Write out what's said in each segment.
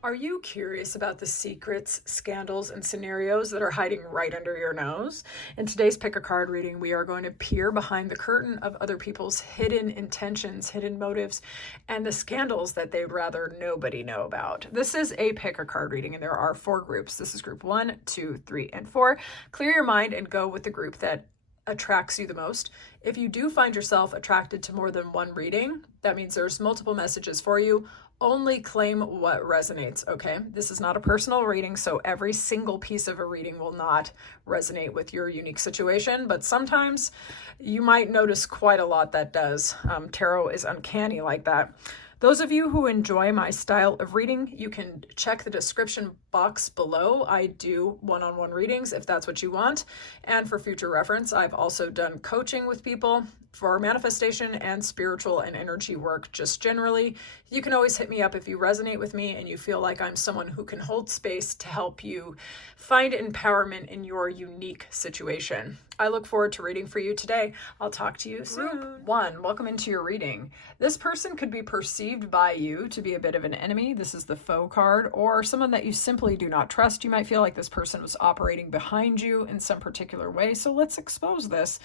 Are you curious about the secrets, scandals, and scenarios that are hiding right under your nose? In today's Pick a Card reading, we are going to peer behind the curtain of other people's hidden intentions, hidden motives, and the scandals that they'd rather nobody know about. This is a Pick a Card reading, and there are 4 groups. This is group 1, 2, 3, and 4. Clear your mind and go with the group that attracts you the most. If you do find yourself attracted to more than one reading, that means there's multiple messages for you. Only claim what resonates, okay? This is not a personal reading, so every single piece of a reading will not resonate with your unique situation, but sometimes you might notice quite a lot that does. Tarot is uncanny like that. Those of you who enjoy my style of reading, you can check the description box below. I do one-on-one readings if that's what you want. And for future reference, I've also done coaching with people for manifestation and spiritual and energy work just generally. You can always hit me up if you resonate with me and you feel like I'm someone who can hold space to help you find empowerment in your unique situation. I look forward to reading for you today. I'll talk to you soon. Group 1, welcome into your reading. This person could be perceived by you to be a bit of an enemy. This is the foe card, or someone that you simply do not trust. You might feel like this person was operating behind you in some particular way. So let's expose this.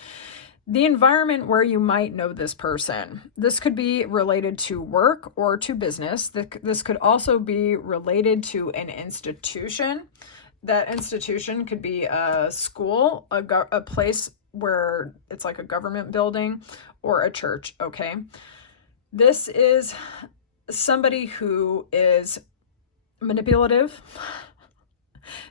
The environment where you might know this person. This could be related to work or to business. This could also be related to an institution. That institution could be a school, a place where it's like a government building, or a church, okay? This is somebody who is manipulative.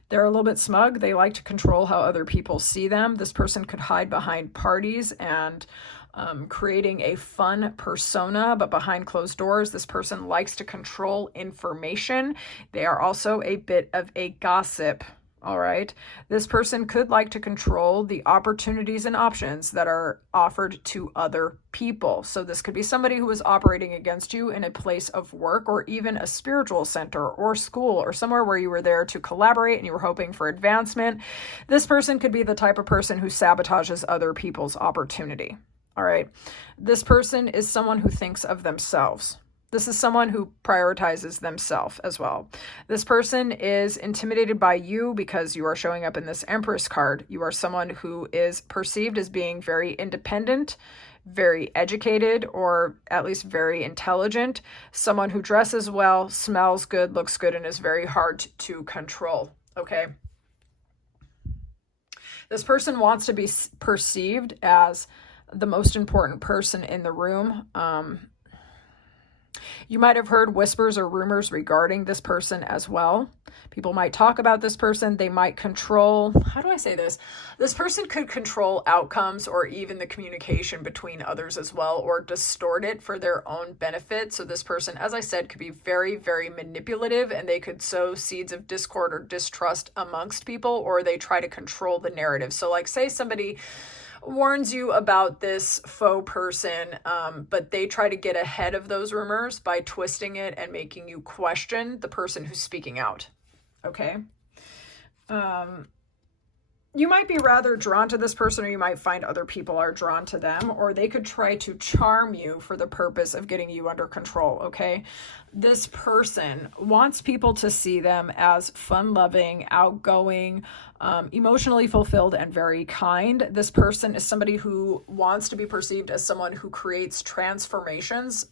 They're a little bit smug. They like to control how other people see them. This person could hide behind parties and creating a fun persona, but behind closed doors, this person likes to control information. They are also a bit of a gossip. All right. This person could like to control the opportunities and options that are offered to other people. So this could be somebody who is operating against you in a place of work, or even a spiritual center or school, or somewhere where you were there to collaborate and you were hoping for advancement. This person could be the type of person who sabotages other people's opportunity. All right. This person is someone who thinks of themselves. This is someone who prioritizes themselves as well. This person is intimidated by you because you are showing up in this Empress card. You are someone who is perceived as being very independent, very educated, or at least very intelligent. Someone who dresses well, smells good, looks good, and is very hard to control. Okay. This person wants to be perceived as the most important person in the room. You might have heard whispers or rumors regarding this person as well. People might talk about this person. They might control, how do I say this? This person could control outcomes or even the communication between others as well, or distort it for their own benefit. So this person, as I said, could be very, very manipulative, and they could sow seeds of discord or distrust amongst people, or they try to control the narrative. So like, say somebody warns you about this faux person, but they try to get ahead of those rumors by twisting it and making you question the person who's speaking out. Okay. You might be rather drawn to this person, or you might find other people are drawn to them, or they could try to charm you for the purpose of getting you under control, okay? This person wants people to see them as fun-loving, outgoing, emotionally fulfilled, and very kind. This person is somebody who wants to be perceived as someone who creates transformations,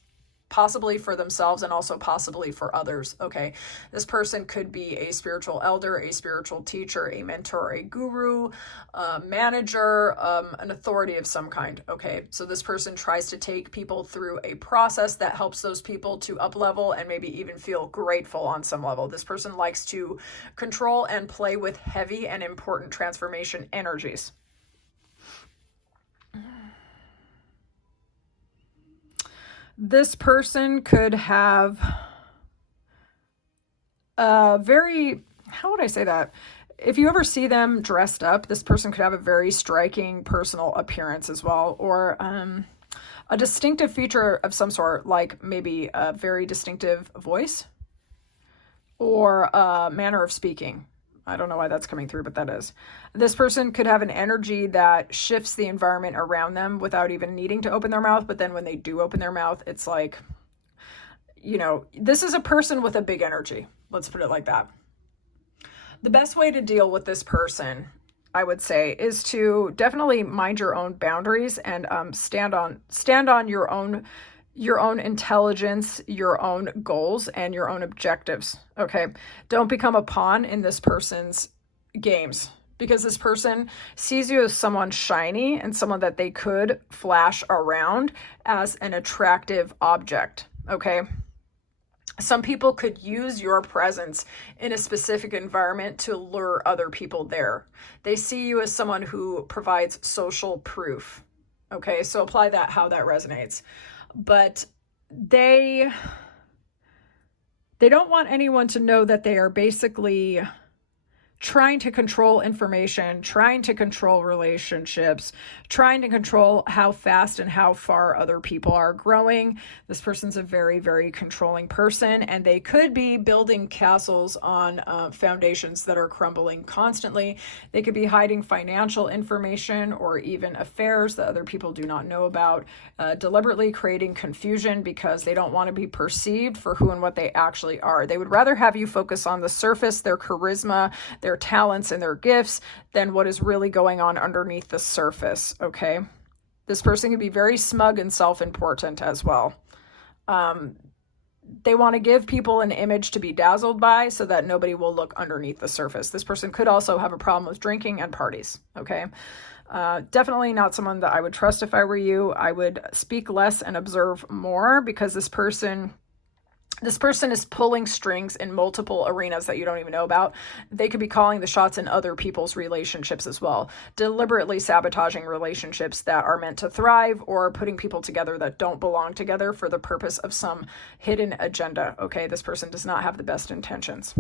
possibly for themselves and also possibly for others, okay? This person could be a spiritual elder, a spiritual teacher, a mentor, a guru, a manager, an authority of some kind, okay? So this person tries to take people through a process that helps those people to up-level and maybe even feel grateful on some level. This person likes to control and play with heavy and important transformation energies. This person could have a very, how would I say that? If you ever see them dressed up, this person could have a very striking personal appearance as well, or a distinctive feature of some sort, like maybe a very distinctive voice or a manner of speaking. I don't know why that's coming through, but that is. This person could have an energy that shifts the environment around them without even needing to open their mouth. But then when they do open their mouth, it's like, you know, this is a person with a big energy. Let's put it like that. The best way to deal with this person, I would say, is to definitely mind your own boundaries and stand on your own intelligence, your own goals, and your own objectives. Okay. Don't become a pawn in this person's games, because this person sees you as someone shiny and someone that they could flash around as an attractive object. Okay. Some people could use your presence in a specific environment to lure other people there. They see you as someone who provides social proof. Okay, so apply that how that resonates. But they don't want anyone to know that they are basically trying to control information, trying to control relationships, trying to control how fast and how far other people are growing. This person's a very, very controlling person, and they could be building castles on foundations that are crumbling constantly. They could be hiding financial information or even affairs that other people do not know about, deliberately creating confusion because they don't want to be perceived for who and what they actually are. They would rather have you focus on the surface, their charisma, their talents and their gifts, than what is really going on underneath the surface. Okay. This person can be very smug and self-important as well. They want to give people an image to be dazzled by so that nobody will look underneath the surface. This person could also have a problem with drinking and parties. Okay. Definitely not someone that I would trust if I were you. I would speak less and observe more, because this person is pulling strings in multiple arenas that you don't even know about. They could be calling the shots in other people's relationships as well, deliberately sabotaging relationships that are meant to thrive, or putting people together that don't belong together for the purpose of some hidden agenda. Okay, this person does not have the best intentions.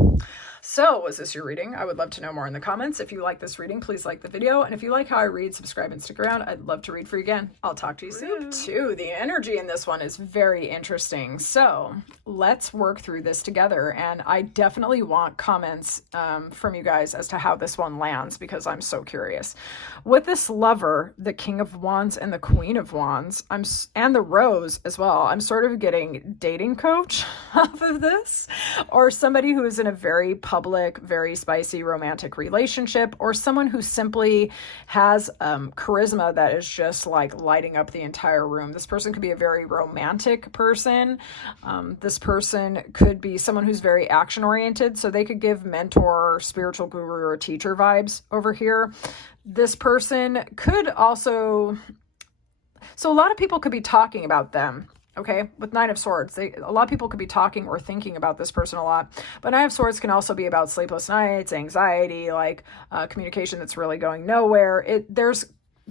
So, was this your reading? I would love to know more in the comments. If you like this reading, please like the video. And if you like how I read, subscribe and stick around. I'd love to read for you again. I'll talk to you soon. Too. The energy in this one is very interesting. So let's work through this together. And I definitely want comments from you guys as to how this one lands, because I'm so curious. With this lover, the King of Wands and the Queen of Wands, and the Rose as well, I'm sort of getting dating coach off of this, or somebody who is in a very public, very spicy romantic relationship, or someone who simply has charisma that is just like lighting up the entire room. This person could be a very romantic person. This person could be someone who's very action oriented, so they could give mentor, spiritual guru, or teacher vibes over here. This person could also, so a lot of people could be talking about them. Okay, with Nine of Swords, a lot of people could be talking or thinking about this person a lot. But Nine of Swords can also be about sleepless nights, anxiety, like communication that's really going nowhere. There's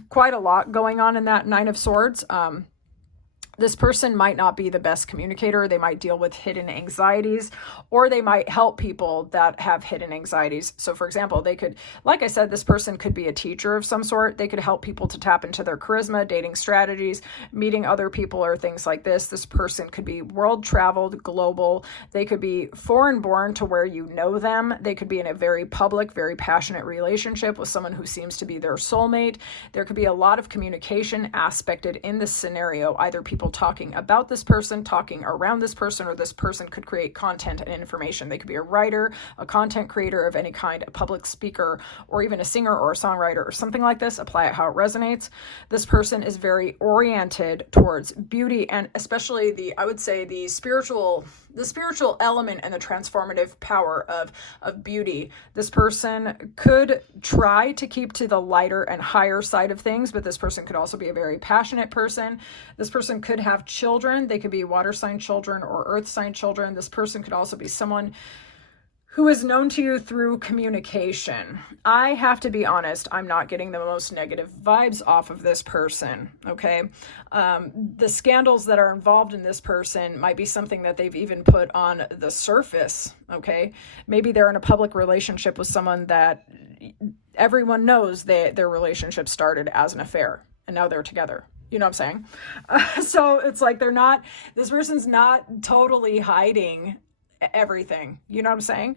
quite a lot going on in that Nine of Swords. This person might not be the best communicator. They might deal with hidden anxieties, or they might help people that have hidden anxieties. So for example, they could, like I said, this person could be a teacher of some sort. They could help people to tap into their charisma, dating strategies, meeting other people, or things like this. This person could be world traveled, global. They could be foreign born to where you know them. They could be in a very public, very passionate relationship with someone who seems to be their soulmate. There could be a lot of communication aspected in this scenario, either people talking about this person, talking around this person, or this person could create content and information. They could be a writer, a content creator of any kind, a public speaker, or even a singer or a songwriter or something like this. Apply it how it resonates. This person is very oriented towards beauty, and especially I would say the spiritual element and the transformative power of beauty. This person could try to keep to the lighter and higher side of things, but this person could also be a very passionate person. This person could have children. They could be water sign children or earth sign children. This person could also be someone who is known to you through communication. I have to be honest, I'm not getting the most negative vibes off of this person, okay? The scandals that are involved in this person might be something that they've even put on the surface, okay? Maybe they're in a public relationship with someone that everyone knows that their relationship started as an affair, and now they're together. You know what I'm saying? So it's like this person's not totally hiding everything. You know what I'm saying?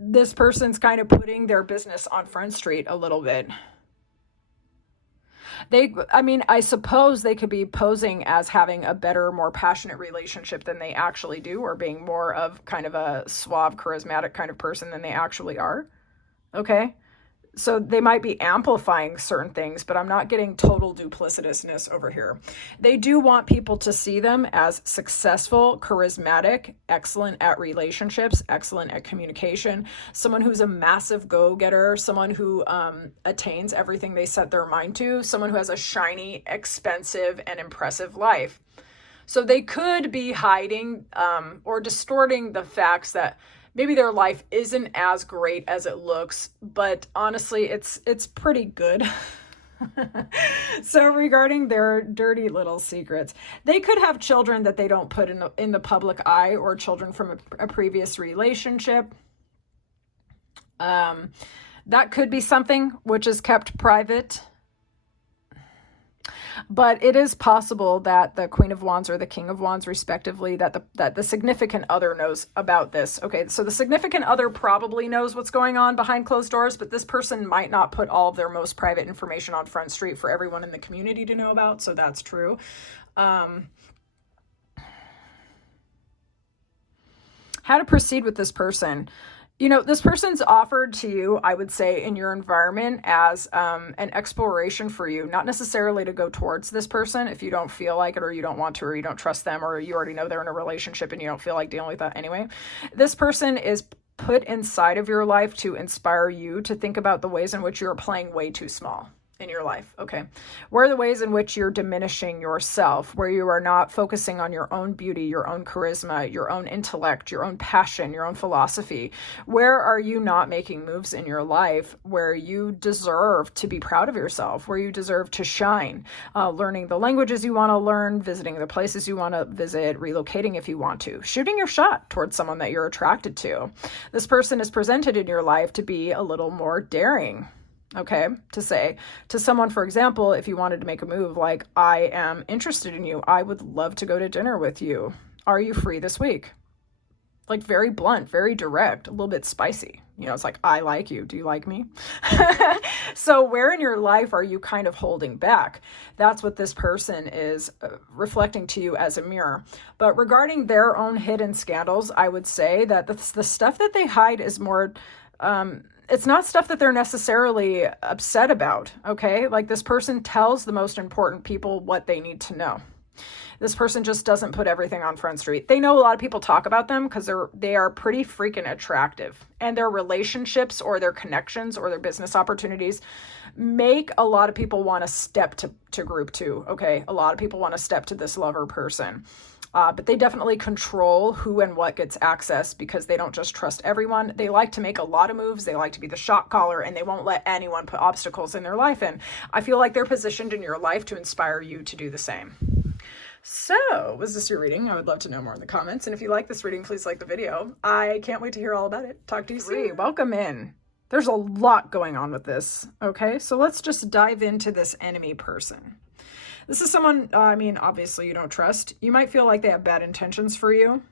This person's kind of putting their business on Front Street a little bit. I mean, I suppose they could be posing as having a better, more passionate relationship than they actually do, or being more of kind of a suave, charismatic kind of person than they actually are. Okay. So they might be amplifying certain things, but I'm not getting total duplicitousness over here. They do want people to see them as successful, charismatic, excellent at relationships, excellent at communication, someone who's a massive go-getter, someone who attains everything they set their mind to, someone who has a shiny, expensive, and impressive life. So they could be hiding or distorting the facts that maybe their life isn't as great as it looks, but honestly, it's pretty good. So regarding their dirty little secrets, they could have children that they don't put in the public eye, or children from a previous relationship. That could be something which is kept private. But it is possible that the Queen of Wands or the King of Wands, respectively, that the significant other knows about this. Okay, so the significant other probably knows what's going on behind closed doors, but this person might not put all of their most private information on Front Street for everyone in the community to know about, so that's true. How to proceed with this person. You know, this person's offered to you, I would say, in your environment as an exploration for you, not necessarily to go towards this person if you don't feel like it, or you don't want to, or you don't trust them, or you already know they're in a relationship and you don't feel like dealing with that anyway. This person is put inside of your life to inspire you to think about the ways in which you're playing way too small in your life. Okay. Where are the ways in which you're diminishing yourself, where you are not focusing on your own beauty, your own charisma, your own intellect, your own passion, your own philosophy? Where are you not making moves in your life where you deserve to be proud of yourself, where you deserve to shine, learning the languages you want to learn, visiting the places you want to visit, relocating if you want to, shooting your shot towards someone that you're attracted to? This person is presented in your life to be a little more daring. Okay, to say to someone, for example, if you wanted to make a move like, I am interested in you, I would love to go to dinner with you. Are you free this week? Like, very blunt, very direct, a little bit spicy. You know, it's like, I like you. Do you like me? So where in your life are you kind of holding back? That's what this person is reflecting to you as a mirror. But regarding their own hidden scandals, I would say that the stuff that they hide is more... it's not stuff that they're necessarily upset about, okay? Like, this person tells the most important people what they need to know. This person just doesn't put everything on Front Street. They know a lot of people talk about them because they are pretty freaking attractive. And their relationships or their connections or their business opportunities make a lot of people want to step to group two, okay? A lot of people want to step to this lover person. But they definitely control who and what gets access because they don't just trust everyone. They like to make a lot of moves. They like to be the shot caller, and they won't let anyone put obstacles in their life. And I feel like they're positioned in your life to inspire you to do the same. So, was this your reading? I would love to know more in the comments. And if you like this reading, please like the video. I can't wait to hear all about it. Talk to you soon. Welcome in. There's a lot going on with this. Okay, so let's just dive into this enemy person. This is someone, I mean, obviously you don't trust. You might feel like they have bad intentions for you,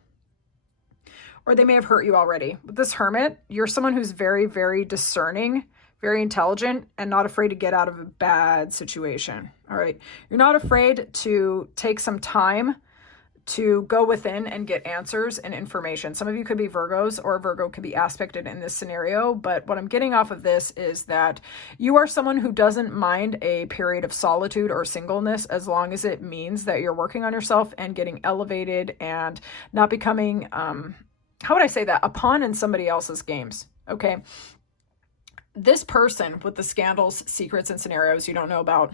or they may have hurt you already. With this Hermit, you're someone who's very, very discerning, very intelligent, and not afraid to get out of a bad situation. All right. You're not afraid to take some time to go within and get answers and information. Some of you could be Virgos, or Virgo could be aspected in this scenario, but what I'm getting off of this is that you are someone who doesn't mind a period of solitude or singleness as long as it means that you're working on yourself and getting elevated and not becoming, how would I say that, a pawn in somebody else's games, okay? This person with the scandals, secrets, and scenarios you don't know about,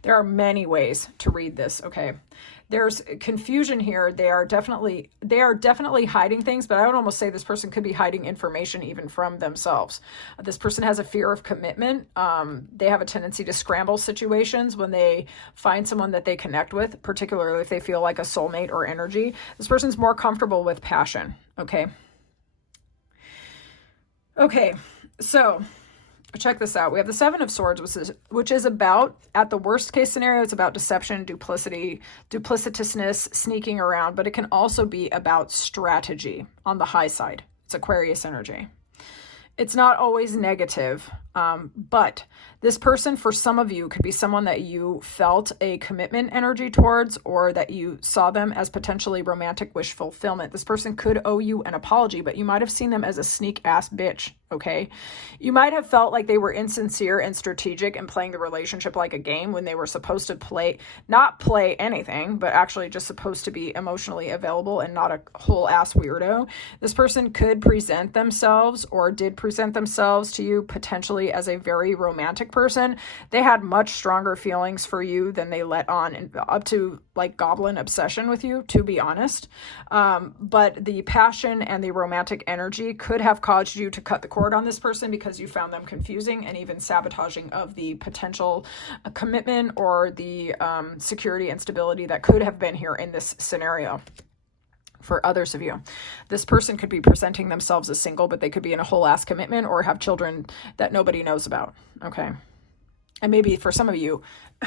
there are many ways to read this, okay? There's confusion here. They are definitely hiding things, but I would almost say this person could be hiding information even from themselves. This person has a fear of commitment. They have a tendency to scramble situations when they find someone that they connect with, particularly if they feel like a soulmate or energy. This person's more comfortable with passion, okay? Okay, so check this out. We have the Seven of Swords, which is about, at the worst case scenario, it's about deception, duplicity, duplicitousness, sneaking around, but it can also be about strategy on the high side. It's Aquarius energy. It's not always negative. But this person, for some of you, could be someone that you felt a commitment energy towards, or that you saw them as potentially romantic wish fulfillment. This person could owe you an apology, but you might have seen them as a sneak ass bitch. Okay. You might have felt like they were insincere and strategic and playing the relationship like a game when they were supposed to not play anything, but actually just supposed to be emotionally available and not a whole ass weirdo. This person could present themselves, or did present themselves to you potentially as a very romantic person. They had much stronger feelings for you than they let on, and up to like goblin obsession with you, to be honest. But the passion and the romantic energy could have caused you to cut the cord on this person because you found them confusing and even sabotaging of the potential commitment or the security and stability that could have been here in this scenario. For others of you, this person could be presenting themselves as single, but they could be in a whole ass commitment or have children that nobody knows about. Okay. And maybe for some of you,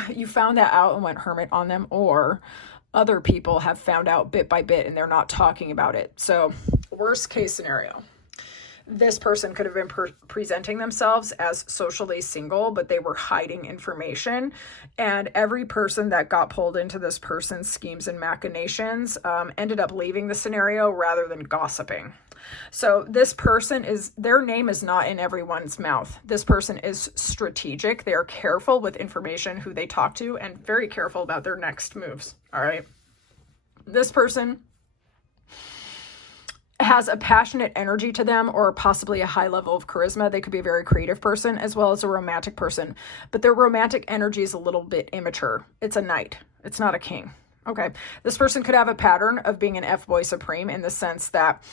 you found that out and went hermit on them, or other people have found out bit by bit and they're not talking about it. So worst case scenario, this person could have been presenting themselves as socially single, but they were hiding information. And every person that got pulled into this person's schemes and machinations ended up leaving the scenario rather than gossiping. So this person their name is not in everyone's mouth. This person is strategic. They are careful with information, who they talk to, and very careful about their next moves. All right. This person has a passionate energy to them, or possibly a high level of charisma. They could be a very creative person as well as a romantic person, but their romantic energy is a little bit immature. It's a knight. It's not a king. Okay. This person could have a pattern of being an F-boy supreme, in the sense that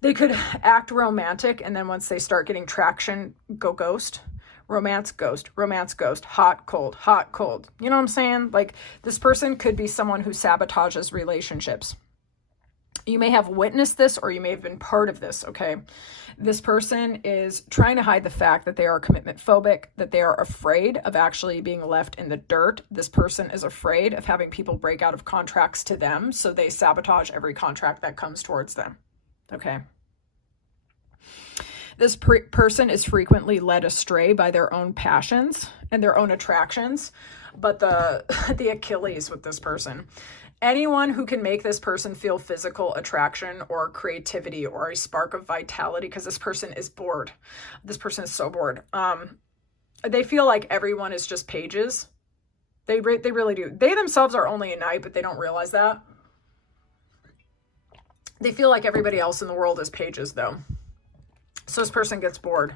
they could act romantic, and then once they start getting traction, go ghost. Romance, ghost, hot, cold. You know what I'm saying? Like, this person could be someone who sabotages relationships. You may have witnessed this, or you may have been part of this, okay? This person is trying to hide the fact that they are commitment phobic, that they are afraid of actually being left in the dirt. This person is afraid of having people break out of contracts to them, so they sabotage every contract that comes towards them, okay? This person is frequently led astray by their own passions and their own attractions, but the Achilles with this person, anyone who can make this person feel physical attraction or creativity or a spark of vitality, because this person is bored. This person is so bored. They feel like everyone is just pages. They really do. They themselves are only a knight, but they don't realize that. They feel like everybody else in the world is pages, though. So this person gets bored.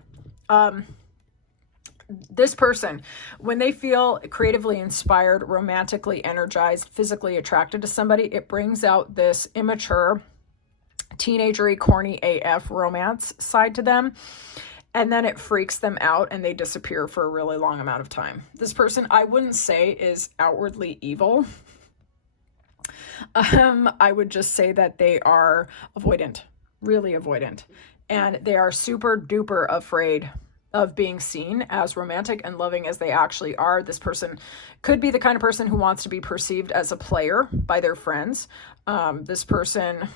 This person, when they feel creatively inspired, romantically energized, physically attracted to somebody, it brings out this immature, teenagery, corny AF romance side to them. And then it freaks them out and they disappear for a really long amount of time. This person, I wouldn't say is outwardly evil. I would just say that they are avoidant, really avoidant. And they are super duper afraid of being seen as romantic and loving as they actually are. This person could be the kind of person who wants to be perceived as a player by their friends. This person,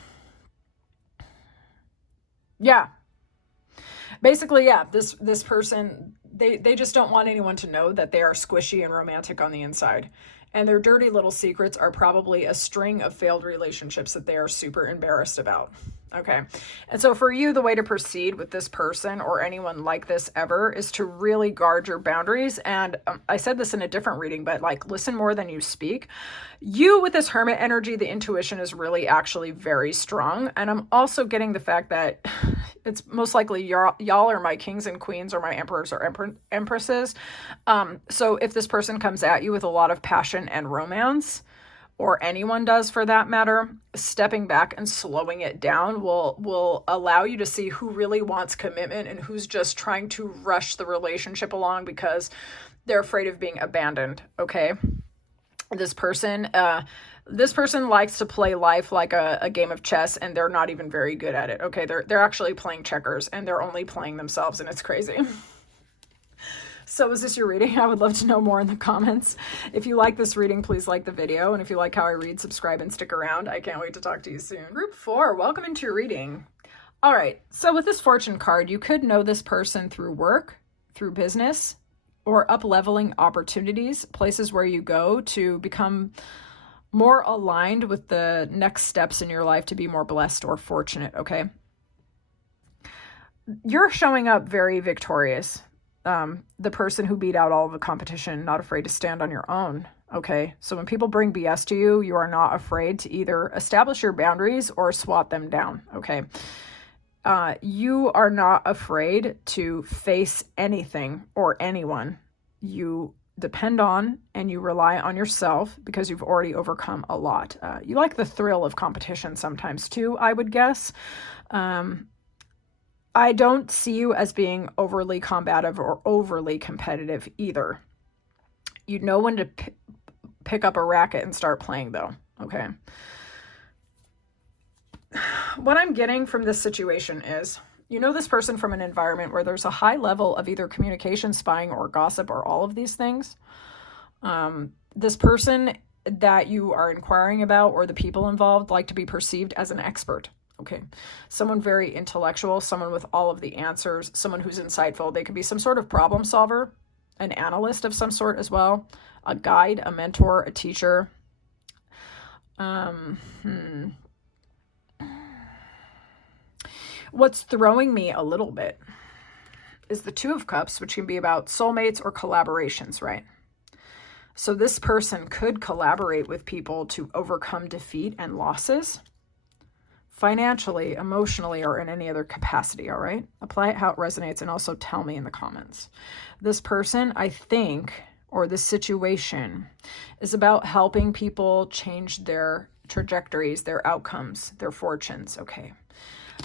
basically, this person, they just don't want anyone to know that they are squishy and romantic on the inside. And their dirty little secrets are probably a string of failed relationships that they are super embarrassed about. Okay. And so for you, the way to proceed with this person or anyone like this ever is to really guard your boundaries. And I said this in a different reading, but like, listen more than you speak. You with this hermit energy, the intuition is really actually very strong. And I'm also getting the fact that it's most likely y'all are my kings and queens or my emperors or empresses. So if this person comes at you with a lot of passion and romance, or anyone does for that matter, stepping back and slowing it down will allow you to see who really wants commitment and who's just trying to rush the relationship along because they're afraid of being abandoned, okay? This person likes to play life like a game of chess, and they're not even very good at it, okay? They're actually playing checkers, and they're only playing themselves, and it's crazy. So is this your reading? I would love to know more in the comments. If you like this reading, please like the video. And if you like how I read, subscribe and stick around. I can't wait to talk to you soon. Group 4, welcome into your reading. All right, so with this fortune card, you could know this person through work, through business or up-leveling opportunities, places where you go to become more aligned with the next steps in your life to be more blessed or fortunate, okay? You're showing up very victorious. The person who beat out all of the competition, not afraid to stand on your own, okay? So when people bring BS to you, you are not afraid to either establish your boundaries or swat them down, okay? You are not afraid to face anything or anyone. You depend on and you rely on yourself because you've already overcome a lot. You like the thrill of competition sometimes too, I would guess. I don't see you as being overly combative or overly competitive either. You know when to pick up a racket and start playing though, okay? What I'm getting from this situation is, you know this person from an environment where there's a high level of either communication, spying, or gossip, or all of these things. This person that you are inquiring about or the people involved like to be perceived as an expert. Okay, someone very intellectual, someone with all of the answers, someone who's insightful. They could be some sort of problem solver, an analyst of some sort as well, a guide, a mentor, a teacher. What's throwing me a little bit is the Two of Cups, which can be about soulmates or collaborations, right? So this person could collaborate with people to overcome defeat and losses, financially, emotionally, or in any other capacity, all right? Apply it how it resonates and also tell me in the comments. This person, I think, or this situation is about helping people change their trajectories, their outcomes, their fortunes, okay?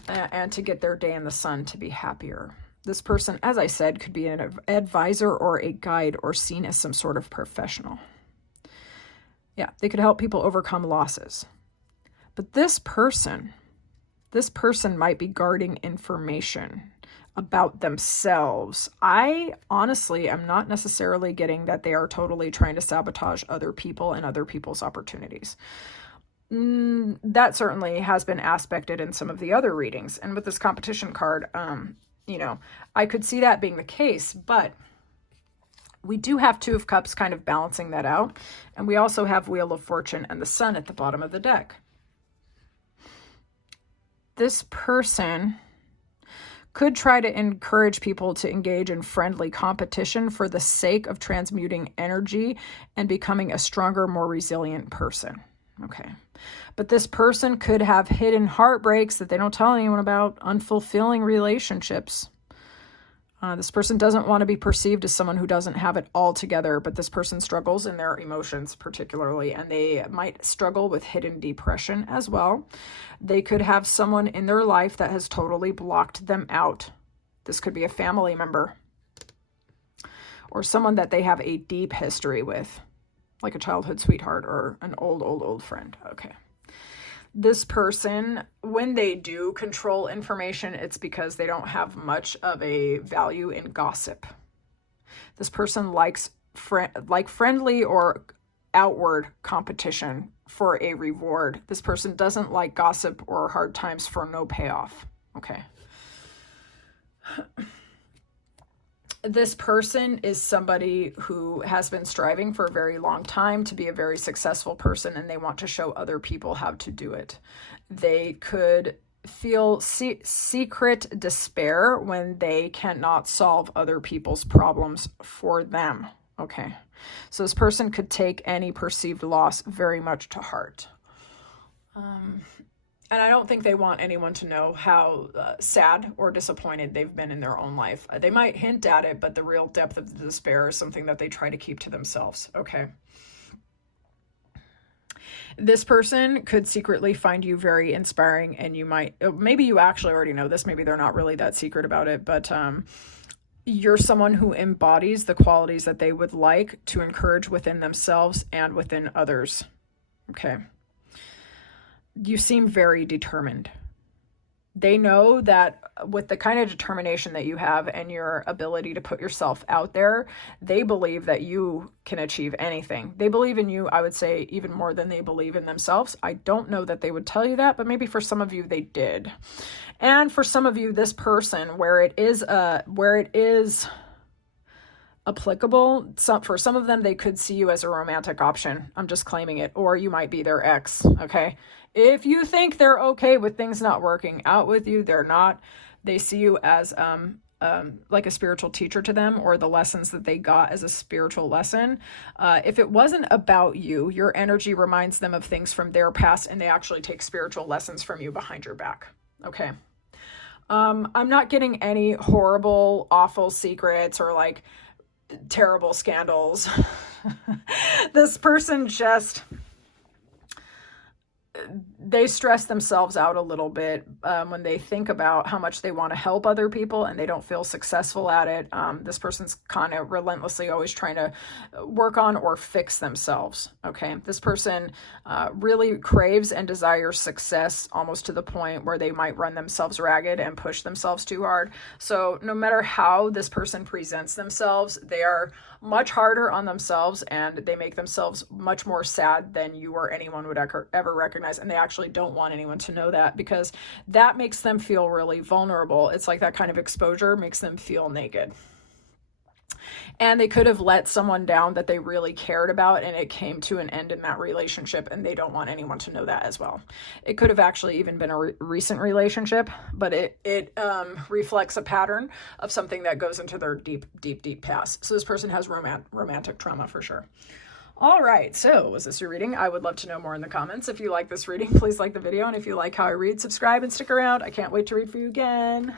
And to get their day in the sun to be happier. This person, as I said, could be an advisor or a guide or seen as some sort of professional. Yeah, they could help people overcome losses. But this person might be guarding information about themselves. I honestly am not necessarily getting that they are totally trying to sabotage other people and other people's opportunities. That certainly has been aspected in some of the other readings. And with this competition card, I could see that being the case, but we do have Two of Cups kind of balancing that out. And we also have Wheel of Fortune and the Sun at the bottom of the deck. This person could try to encourage people to engage in friendly competition for the sake of transmuting energy and becoming a stronger, more resilient person. Okay. But this person could have hidden heartbreaks that they don't tell anyone about, unfulfilling relationships. This person doesn't want to be perceived as someone who doesn't have it all together, but this person struggles in their emotions particularly, and they might struggle with hidden depression as well. They could have someone in their life that has totally blocked them out. This could be a family member or someone that they have a deep history with, like a childhood sweetheart or an old friend. Okay. This person, when they do control information, it's because they don't have much of a value in gossip. This person likes friendly or outward competition for a reward. This person doesn't like gossip or hard times for no payoff. Okay. This person is somebody who has been striving for a very long time to be a very successful person, and they want to show other people how to do it. They could feel secret despair when they cannot solve other people's problems for them. Okay. So this person could take any perceived loss very much to heart. And I don't think they want anyone to know how sad or disappointed they've been in their own life. They might hint at it, but the real depth of the despair is something that they try to keep to themselves. Okay. This person could secretly find you very inspiring, and you might, maybe you actually already know this, maybe they're not really that secret about it, but you're someone who embodies the qualities that they would like to encourage within themselves and within others. Okay. You seem very determined. They know that with the kind of determination that you have and your ability to put yourself out there, they believe that you can achieve anything. They believe in you, I would say, even more than they believe in themselves. I don't know that they would tell you that, but maybe for some of you they did. And for some of you, this person, where it is applicable. For some of them, they could see you as a romantic option. I'm just claiming it. Or you might be their ex, okay? If you think they're okay with things not working out with you, they're not. They see you as like a spiritual teacher to them, or the lessons that they got as a spiritual lesson. If it wasn't about you, your energy reminds them of things from their past, and they actually take spiritual lessons from you behind your back, okay? I'm not getting any horrible, awful secrets or like terrible scandals. This person just, they stress themselves out a little bit when they think about how much they want to help other people and they don't feel successful at it. This person's kind of relentlessly always trying to work on or fix themselves. Okay. This person really craves and desires success almost to the point where they might run themselves ragged and push themselves too hard. So no matter how this person presents themselves, they are much harder on themselves and they make themselves much more sad than you or anyone would ever recognize. And they actually don't want anyone to know that, because that makes them feel really vulnerable. It's like that kind of exposure makes them feel naked. And they could have let someone down that they really cared about, and it came to an end in that relationship, and they don't want anyone to know that as well. It could have actually even been a recent relationship, but it reflects a pattern of something that goes into their deep past. So this person has romantic trauma for sure. All right, so was this your reading? I would love to know more in the comments. If you like this reading, please like the video, and if you like how I read, subscribe and stick around. I can't wait to read for you again.